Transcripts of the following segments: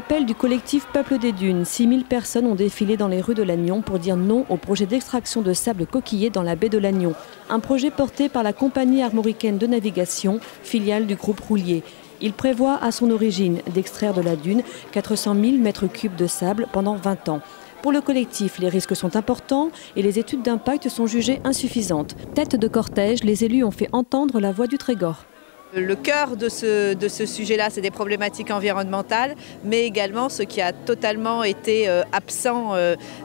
l'appel du collectif Peuple des Dunes, 6000 personnes ont défilé dans les rues de Lannion pour dire non au projet d'extraction de sable coquillé dans la baie de Lannion. Un projet porté par la compagnie armoricaine de navigation, filiale du groupe Roulier. Il prévoit à son origine d'extraire de la dune 400 000 mètres cubes de sable pendant 20 ans. Pour le collectif, les risques sont importants et les études d'impact sont jugées insuffisantes. Tête de cortège, les élus ont fait entendre la voix du Trégor. Le cœur de ce sujet-là, c'est des problématiques environnementales, mais également ce qui a totalement été absent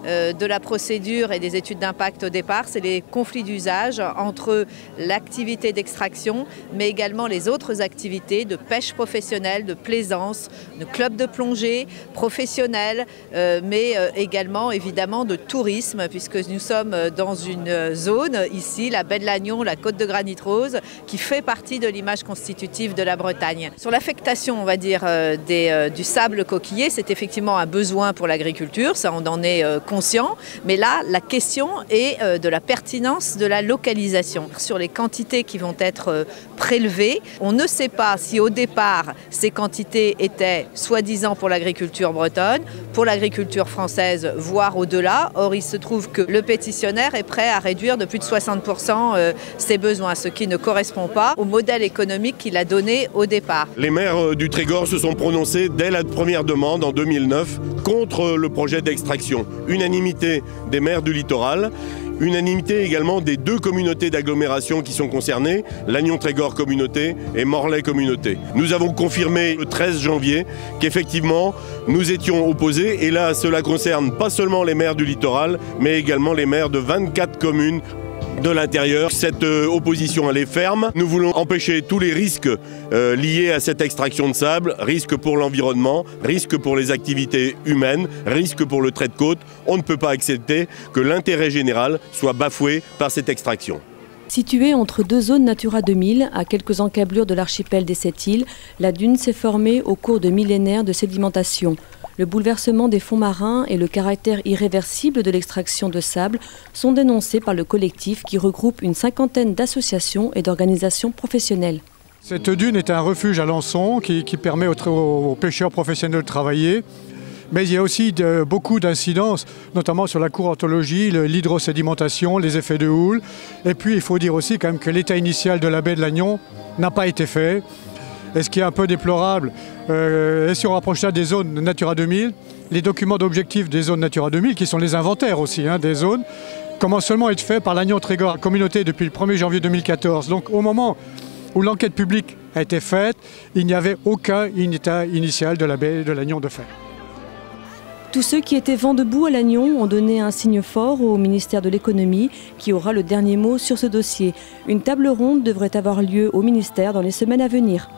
de la procédure et des études d'impact au départ, c'est les conflits d'usage entre l'activité d'extraction, mais également les autres activités de pêche professionnelle, de plaisance, de clubs de plongée professionnels, mais également évidemment de tourisme, puisque nous sommes dans une zone ici, la baie de Lannion, la côte de Granit Rose, qui fait partie de l'image constitutive de la Bretagne. Sur l'affectation, on va dire, du sable coquillé, c'est effectivement un besoin pour l'agriculture, ça on en est conscient, mais là la question est de la pertinence de la localisation. Sur les quantités qui vont être prélevées, on ne sait pas si au départ ces quantités étaient soi-disant pour l'agriculture bretonne, pour l'agriculture française, voire au-delà. Or il se trouve que le pétitionnaire est prêt à réduire de plus de 60% ses besoins, ce qui ne correspond pas au modèle économique qu'il a donné au départ. Les maires du Trégor se sont prononcés dès la première demande en 2009 contre le projet d'extraction. Unanimité des maires du littoral, unanimité également des deux communautés d'agglomération qui sont concernées, Lannion-Trégor communauté et Morlaix communauté. Nous avons confirmé le 13 janvier qu'effectivement nous étions opposés et là cela concerne pas seulement les maires du littoral mais également les maires de 24 communes de l'intérieur. Cette opposition elle est ferme. Nous voulons empêcher tous les risques liés à cette extraction de sable, risques pour l'environnement, risques pour les activités humaines, risques pour le trait de côte. On ne peut pas accepter que l'intérêt général soit bafoué par cette extraction. Située entre deux zones Natura 2000, à quelques encablures de l'archipel des 7 îles, la dune s'est formée au cours de millénaires de sédimentation. Le bouleversement des fonds marins et le caractère irréversible de l'extraction de sable sont dénoncés par le collectif qui regroupe une cinquantaine d'associations et d'organisations professionnelles. Cette dune est un refuge à l'hameçon qui permet aux pêcheurs professionnels de travailler. Mais il y a aussi beaucoup d'incidences, notamment sur la courantologie, l'hydrosédimentation, les effets de houle. Et puis il faut dire aussi quand même que l'état initial de la baie de Lannion n'a pas été fait. Et ce qui est un peu déplorable, si on rapproche ça des zones Natura 2000, les documents d'objectifs des zones Natura 2000, qui sont les inventaires aussi des zones, commencent seulement à être faits par Lannion-Trégor communauté depuis le 1er janvier 2014. Donc au moment où l'enquête publique a été faite, il n'y avait aucun état initial de la baie de Lannion de fait. Tous ceux qui étaient vent debout à Lannion ont donné un signe fort au ministère de l'économie qui aura le dernier mot sur ce dossier. Une table ronde devrait avoir lieu au ministère dans les semaines à venir.